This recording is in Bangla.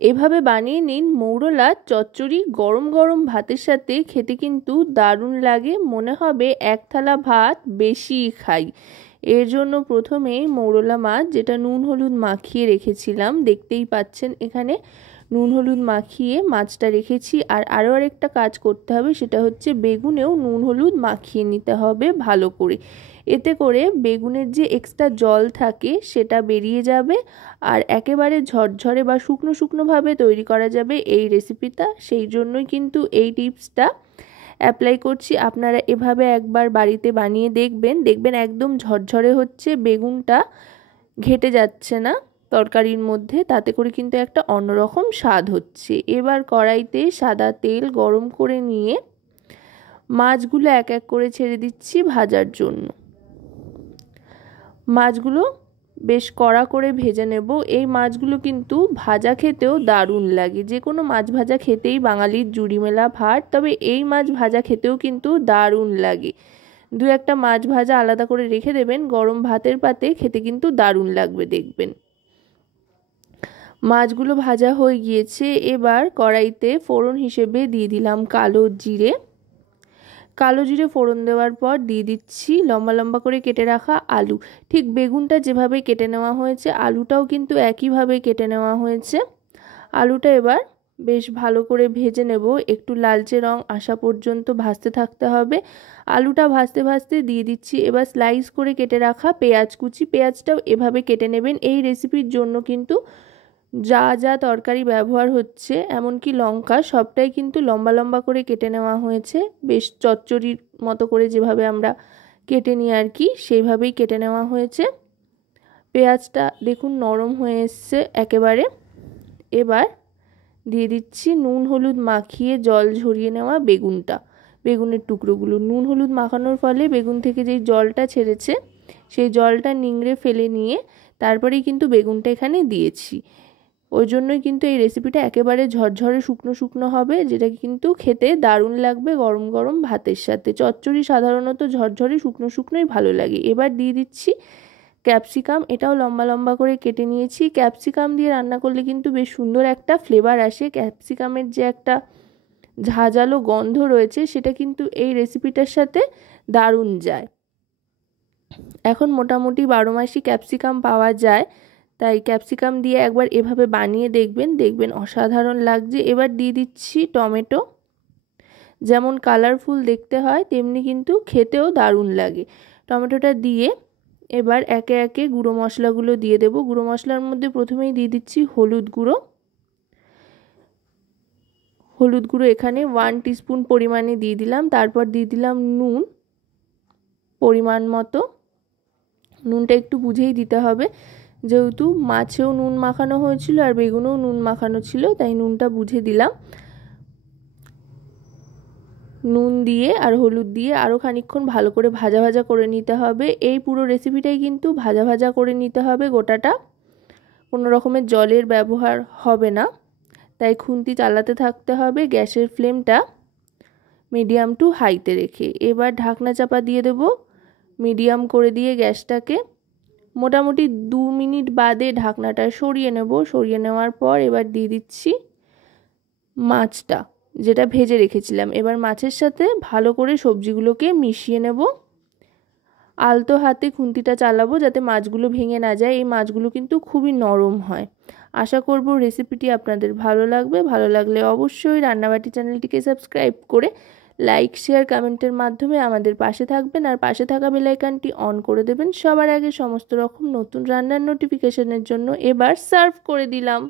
এভাবে বানিয়ে নিন মৌরলা চচ্চড়ি। গরম গরম ভাতের সাথে খেতে কিন্তু দারুণ লাগে, মনে হবে এক থালা ভাত বেশি খাই। এর জন্য প্রথমেই মৌরলা মাছ, যেটা নুন হলুদ মাখিয়ে রেখেছিলাম, দেখতেই পাচ্ছেন এখানে নুন হলুদ মাখিয়ে মাছটা রেখেছি। আর আরও আরেকটা কাজ করতে হবে, সেটা হচ্ছে বেগুনেও নুন হলুদ মাখিয়ে নিতে হবে ভালো করে। এতে করে বেগুনের যে এক্সট্রা জল থাকে সেটা বেরিয়ে যাবে, আর একেবারে ঝরঝরে বা শুকনো শুকনোভাবে তৈরি করা যাবে এই রেসিপিটা। সেই জন্যই কিন্তু এই টিপসটা অ্যাপ্লাই করছি। আপনারা এভাবে একবার বাড়িতে বানিয়ে দেখবেন, দেখবেন একদম ঝরঝরে হচ্ছে, বেগুনটা ঘেটে যাচ্ছে না তরকারির মধ্যে, তাতে করে কিন্তু একটা অন্যরকম স্বাদ হচ্ছে। এবার কড়াইতে সাদা তেল গরম করে নিয়ে মাছগুলো এক এক করে ছেড়ে দিচ্ছি ভাজার জন্য। মাছগুলো বেশ কড়া করে ভেজে নেব। এই মাছগুলো কিন্তু ভাজা খেতেও দারুণ লাগে। যে কোনো মাছ ভাজা খেতেই বাঙালির জুড়ি মেলা ভার, তবে এই মাছ ভাজা খেতেও কিন্তু দারুণ লাগে। দু একটা মাছ ভাজা আলাদা করে রেখে দেবেন, গরম ভাতের পাতে খেতে কিন্তু দারুণ লাগবে দেখবেন। মাছগুলো ভাজা হয়ে গিয়েছে। এবার কড়াইতে ফোড়ন হিসেবে দিয়ে দিলাম কালো জিরে। কালো জিরে ফোড়ন দেওয়ার পর দিয়ে দিচ্ছি লম্বা লম্বা করে কেটে রাখা আলু। ঠিক বেগুনটা যেভাবে কেটে নেওয়া হয়েছে আলুটাও কিন্তু একইভাবে কেটে নেওয়া হয়েছে। আলুটা এবার বেশ ভালো করে ভেজে নেব, একটু লালচে রং আসা পর্যন্ত ভাজতে থাকতে হবে। আলুটা ভাজতে ভাজতে দিয়ে দিচ্ছি এবার স্লাইস করে কেটে রাখা পেঁয়াজ কুচি। পেঁয়াজটাও এভাবে কেটে নেবেন। এই রেসিপির জন্য কিন্তু যা যা তরকারি ব্যবহার হচ্ছে, এমনকি লঙ্কা, সবটাই কিন্তু লম্বা লম্বা করে কেটে নেওয়া হয়েছে। বেশ চচ্চড়ির মতো করে যেভাবে আমরা কেটে নিই আর কি, সেইভাবেই কেটে নেওয়া হয়েছে। পেঁয়াজটা দেখুন নরম হয়ে এসছে একেবারে। এবার দিয়ে দিচ্ছি নুন হলুদ মাখিয়ে জল ঝরিয়ে নেওয়া বেগুনটা, বেগুনের টুকরোগুলো। নুন হলুদ মাখানোর ফলে বেগুন থেকে যেই জলটা ছেড়েছে সেই জলটা নিংড়ে ফেলে নিয়ে তারপরেই কিন্তু বেগুনটা এখানে দিয়েছি। ওই জন্যই কিন্তু এই রেসিপিটা একেবারে ঝরঝরে শুকনো শুকনো হবে, যেটা কিন্তু খেতে দারুণ লাগবে গরম গরম ভাতের সাথে। চচ্চড়ি সাধারণত ঝরঝরে শুকনো শুকনোই ভালো লাগে। এবার দিয়ে দিচ্ছি ক্যাপসিকাম। এটাও লম্বা লম্বা করে কেটে নিয়েছি। ক্যাপসিকাম দিয়ে রান্না করলে কিন্তু বেশ সুন্দর একটা ফ্লেভার আসে। ক্যাপসিকামের যে একটা ঝাঁঝালো গন্ধ রয়েছে সেটা কিন্তু এই রেসিপিটার সাথে দারুণ যায়। এখন মোটামুটি 12 মাসই ক্যাপসিকাম পাওয়া যায়, তাই ক্যাপসিকাম দিয়ে একবার এভাবে বানিয়ে দেখবেন, দেখবেন অসাধারণ লাগছে। এবার দিয়ে দিচ্ছি টমেটো। যেমন কালারফুল দেখতে হয় তেমনি কিন্তু খেতেও দারুণ লাগে। টমেটোটা দিয়ে এবার একে একে গুঁড়ো মশলাগুলো দিয়ে দেব। গুঁড়ো মশলার মধ্যে প্রথমেই দিয়ে দিচ্ছি হলুদ গুঁড়ো। হলুদ গুঁড়ো এখানে 1 টিস্পুন পরিমাণে দিয়ে দিলাম। তারপর দিয়ে দিলাম নুন পরিমাণ মতো। নুনটা একটু বুঝেই দিতে হবে, যেহেতু মাছেও নুন মাখানো হয়েছিল আর বেগুনেও নুন মাখানো ছিল, তাই নুনটা বুঝে দিলাম। নুন দিয়ে আর হলুদ দিয়ে আরও খানিকক্ষণ ভালো করে ভাজা ভাজা করে নিতে হবে। এই পুরো রেসিপিটাই কিন্তু ভাজা ভাজা করে নিতে হবে গোটাটা, কোনো রকমের জলের ব্যবহার হবে না, তাই খুন্তি চালাতে থাকতে হবে গ্যাসের ফ্লেমটা মিডিয়াম টু হাইতে রেখে। এবার ঢাকনা চাপা দিয়ে দেব মিডিয়াম করে দিয়ে গ্যাসটাকে। মোটামুটি 2 মিনিট বাদে ঢাকনাটা সরিয়ে নেব। সরিয়ে নেওয়ার পর এবার দিয়ে দিচ্ছি মাছটা, যেটা ভেজে রেখেছিলাম। এবার মাছের সাথে ভালো করে সবজিগুলোকে মিশিয়ে নেব। আলতো হাতে খুন্তিটা চালাবো যাতে মাছগুলো ভেঙে না যায়। এই মাছগুলো কিন্তু খুবই নরম হয়। আশা করব রেসিপিটি আপনাদের ভালো লাগবে। ভালো লাগলে অবশ্যই রান্নাবাটি চ্যানেলটিকে সাবস্ক্রাইব করে লাইক শেয়ার কমেন্টের মাধ্যমে আমাদের পাশে থাকবেন, আর পাশে থাকা বেল আইকনটি অন করে দেবেন সবার আগে সমস্ত রকম নতুন রান্নার নোটিফিকেশনের জন্য। এবার সার্ভ করে দিলাম।